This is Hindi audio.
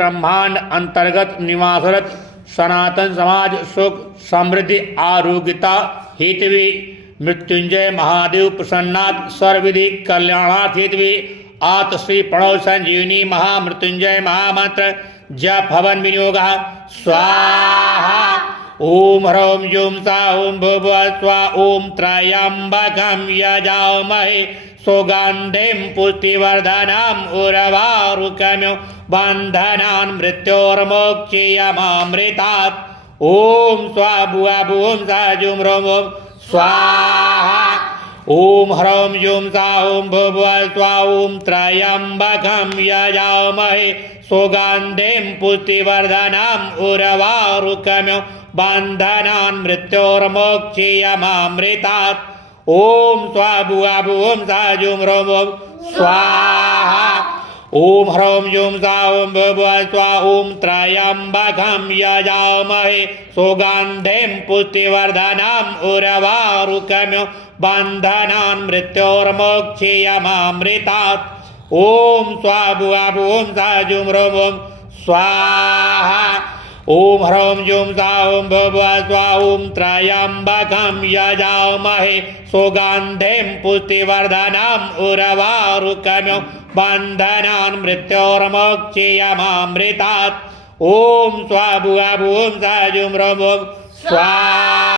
ब्रह्मांड अंतर्गत निवासरत सनातन समाज सुख समृद्धि आरोग्यता हेतवे मृत्युंजय महादेव प्रसन्नाथ सर्वविधि कल्याणार्थ हेतवे आत श्री प्रणव संजीवनी महामृत्युंजय महामंत्र जप हवन विनियोग स्वाहा ओम ह्रौं ह्यूं सा ओम भुवः स्वः ओम त्र्यंबकं यजामहे सुगन्धिं पुष्टिवर्धनम् उर्वारुकमिव बन्धनान् मृत्योर्मोक्षयमामृतात् ओम स्वाभुवः सा जुं ह्रौं ओम स्वाहा ओम ह्रौं ह्यूं सा ओम भुवः स्वः ओम त्र्यंबकं यजामहे सुगन्धिं पुष्टिवर्धनम् उर्वारुकमिव बन्धनान् मृत्योर्मोक्षयमामृतात् ओम स्वाभुवः सा जुं ह्रौं ओम स्वाहा ओम ह्रौं ह्यूं सा ओम भुवः स्वः ओम त्र्यंबकं यजामहे सुगन्धिं पुष्टिवर्धनम् उर्वारुकमिव बन्धनान् मृत्योर्मोक्षयमामृतात् ओम स्वाभुवः सा जुं ह्रौं ओम स्वाहा ओम ह्रौं ह्यूं सा ओम भुवः स्वः ओम त्र्यंबकं यजामहे सुगन्धिं पुष्टिवर्धनम् उर्वारुकमिव बन्धनान् मृत्योर्मोक्षयमामृतात् ओम स्वाभुवः सा जुं ह्रौं ओम स्वाहा।